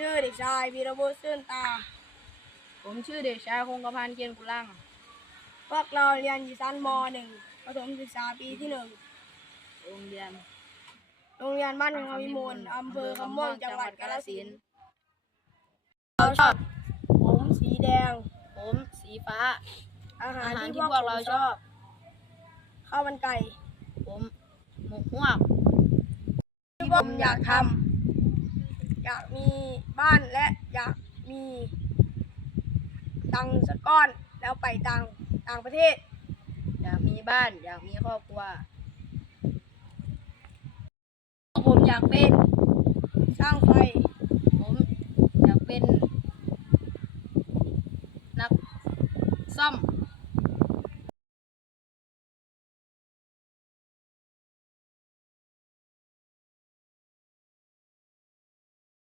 ชื่อเด็กชายวีรบุตรซื่นตา ผมชื่อเด็กชายคงกระพันเกียนกุลังพวกเราเรียนอยู่ชั้นม .1 ประถมศึกษาปีที่หนึ่งโรงเรียน โรงเรียนบ้านของวิมลอำเภอคำม่วงจังหวัดกาฬสินธุ์เราชอบผมสีแดง ผมสีฟ้า อาหาอารหารที่ที่พพววกกเราเราชชออบบข้าวมันไก่ ผมหมกฮวกที่ผมอยากทำ อยากมีบ้านและอยากมีตังสักก้อนแล้วไปต่างต่างประเทศ อยากมีบ้าน อยากมีครอบครัวผมอยากเป็นสร้างไฟ ผมอยากเป็น นักซ่อม